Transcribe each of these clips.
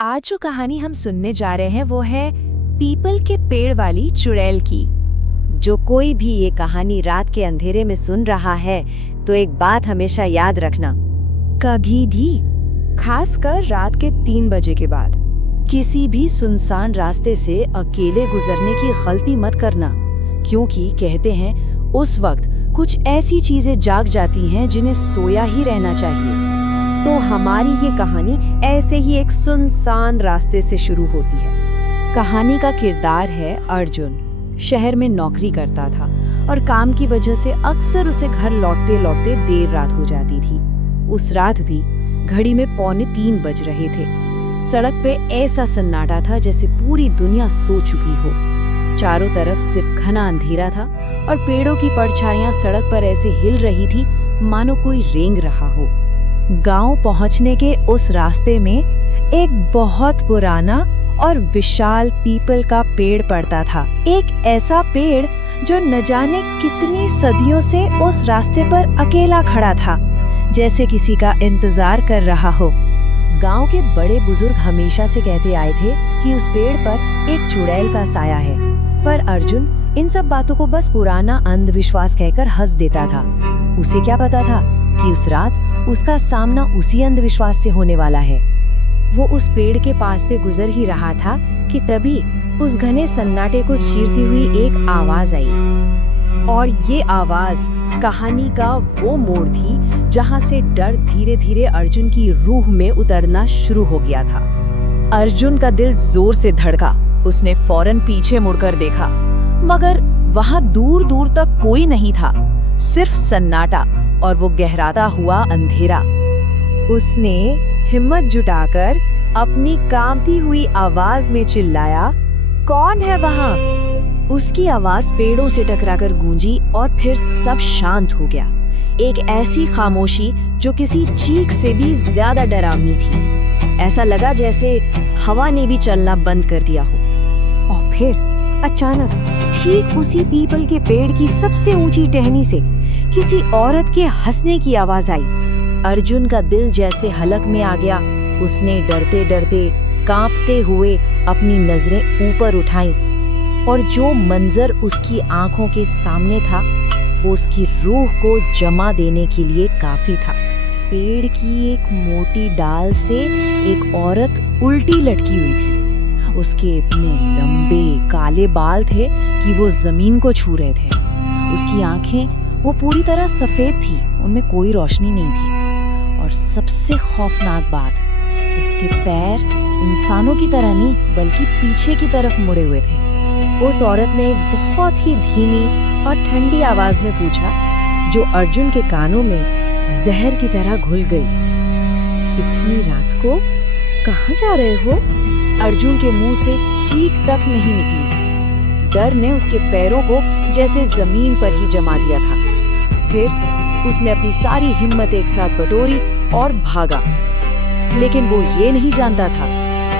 आज जो कहानी हम सुनने जा रहे हैं वो है पीपल के पेड़ वाली चुड़ैल की। जो कोई भी ये कहानी रात के अंधेरे में सुन रहा है तो एक बात हमेशा याद रखना, कभी भी, खासकर रात के 3 बजे के बाद, किसी भी सुनसान रास्ते से अकेले गुजरने की गलती मत करना, क्योंकि कहते हैं उस वक्त कुछ ऐसी चीजें जाग जाती हैं जिन्हें सोया ही रहना चाहिए। तो हमारी ये कहानी ऐसे ही एक सुनसान रास्ते से शुरू होती है। कहानी का किरदार है अर्जुन। शहर में नौकरी करता था और काम की वजह से अक्सर उसे घर लौटते लौटते देर रात हो जाती थी। उस रात भी घड़ी में 2:45 बज रहे थे। सड़क पे ऐसा सन्नाटा था जैसे पूरी दुनिया सो चुकी हो। चारों तरफ सिर्फ घना अंधेरा था और पेड़ों की परछाइयां सड़क पर ऐसे हिल रही थी मानो कोई रेंग रहा हो। गांव पहुंचने के उस रास्ते में एक बहुत पुराना और विशाल पीपल का पेड़ पड़ता था। एक ऐसा पेड़ जो न जाने कितनी सदियों से उस रास्ते पर अकेला खड़ा था, जैसे किसी का इंतजार कर रहा हो। गांव के बड़े बुजुर्ग हमेशा से कहते आए थे कि उस पेड़ पर एक चुड़ैल का साया है, पर अर्जुन इन सब बातों को बस पुराना अंधविश्वास कहकर हंस देता था। उसे क्या पता था कि उस रात उसका सामना उसी अंधविश्वास से होने वाला है। वो उस पेड़ के पास से गुजर ही रहा था कि तभी उस घने सन्नाटे को चीरती हुई एक आवाज आई। और ये आवाज कहानी का वो मोड़ थी जहाँ से डर धीरे धीरे अर्जुन की रूह में उतरना शुरू हो गया था। अर्जुन का दिल जोर से धड़का। उसने फौरन पीछे मुड़कर देखा, मगर वहाँ दूर दूर तक कोई नहीं था, सिर्फ सन्नाटा और वो गहराता हुआ अंधेरा। उसने हिम्मत जुटाकर अपनी कांपती हुई आवाज में चिल्लाया, कौन है वहाँ? उसकी आवाज पेड़ों से टकराकर गूंजी और फिर सब शांत हो गया। एक ऐसी खामोशी जो किसी चीख से भी ज्यादा डरावनी थी। ऐसा लगा जैसे हवा ने भी चलना बंद कर दिया हो। और फिर अचानक ठीक उसी पीपल के पेड़ की सबसे ऊंची टहनी से किसी औरत के हंसने की आवाज आई। अर्जुन का दिल जैसे हलक में आ गया। उसने डरते डरते कांपते हुए अपनी नजरें ऊपर उठाईं और जो मंजर उसकी आंखों के सामने था वो उसकी रूह को जमा देने के लिए काफी था। पेड़ की एक मोटी डाल से एक औरत उल्टी लटकी हुई थी। उसके इतने लंबे काले बाल थे कि वो जमीन को छू रहे थे। उसकी आंखें वो पूरी तरह सफेद थी, उनमें कोई रोशनी नहीं थी। और सबसे खौफनाक बात, उसके पैर इंसानों की तरह नहीं बल्कि पीछे की तरफ मुड़े हुए थे। उस औरत ने एक बहुत ही धीमी और ठंडी आवाज में पूछा, जो अर्जुन के कानों में जहर की तरह घुल गई, इतनी रात को कहाँ जा रहे हो? अर्जुन के मुंह से चीख तक नहीं निकली। डर ने उसके पैरों को जैसे जमीन पर ही जमा दिया था। फिर उसने अपनी सारी हिम्मत एक साथ बटोरी और भागा। लेकिन वो ये नहीं जानता था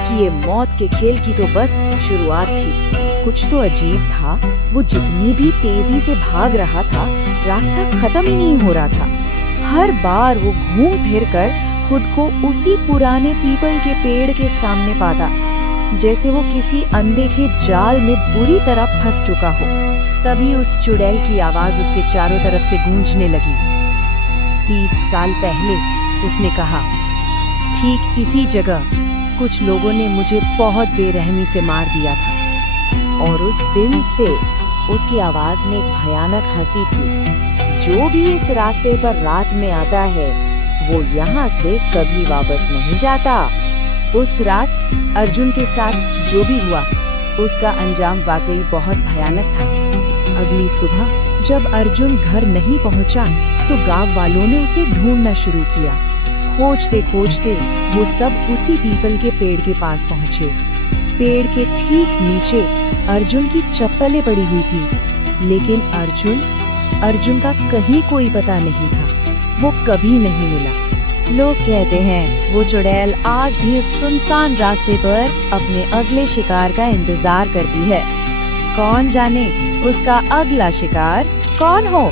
कि ये मौत के खेल की तो बस शुरुआत थी। कुछ तो अजीब था, वो जितनी भी तेजी से भाग रहा था रास्ता खत्म ही नहीं हो रहा था। हर बार वो घूम फिर कर खुद को उसी पुराने पीपल के पेड़ के सामने पाता, जैसे वो किसी अनदेखे जाल में बुरी तरह फंस चुका हो। तभी उस चुड़ैल की आवाज उसके चारों तरफ से गूंजने लगी। 30 साल पहले उसने कहा, ठीक इसी जगह कुछ लोगों ने मुझे बहुत बेरहमी से मार दिया था। और उस दिन से उसकी आवाज में एक भयानक हंसी थी। जो भी इस रास्ते पर रात में आता है वो यहाँ से कभी वापस नहीं जाता। उस रात अर्जुन के साथ जो भी हुआ उसका अंजाम वाकई बहुत भयानक था। अगली सुबह जब अर्जुन घर नहीं पहुंचा तो गांव वालों ने उसे ढूंढना शुरू किया। खोजते खोजते वो सब उसी पीपल के पेड़ के पास पहुंचे। पेड़ के ठीक नीचे अर्जुन की चप्पलें पड़ी हुई थी, लेकिन अर्जुन का कहीं कोई पता नहीं था। वो कभी नहीं मिला। लोग कहते हैं वो चुड़ैल आज भी उस सुनसान रास्ते पर अपने अगले शिकार का इंतजार करती है। कौन जाने उसका अगला शिकार कौन हो।